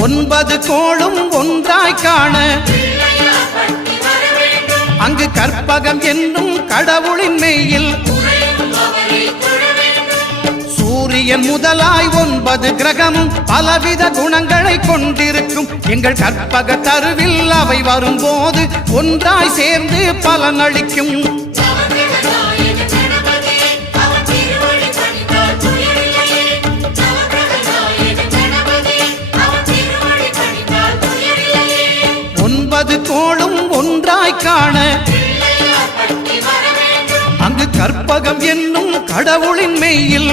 9 கோளும் ஒன்றாய் காண அங்கு கற்பகம் என்னும் கடவுளின் மெய்யில் சூரியன் முதலாய் 9 கிரகமும் பலவித குணங்களை கொண்டிருக்கும் எங்கள் கற்பக தருவில் அவை வரும்போது ஒன்றாய் சேர்ந்து பலனளிக்கும். கோளும் ஒன்றாய் காண அங்கு கற்பகம் என்னும் கடவுளின் மெய்யில்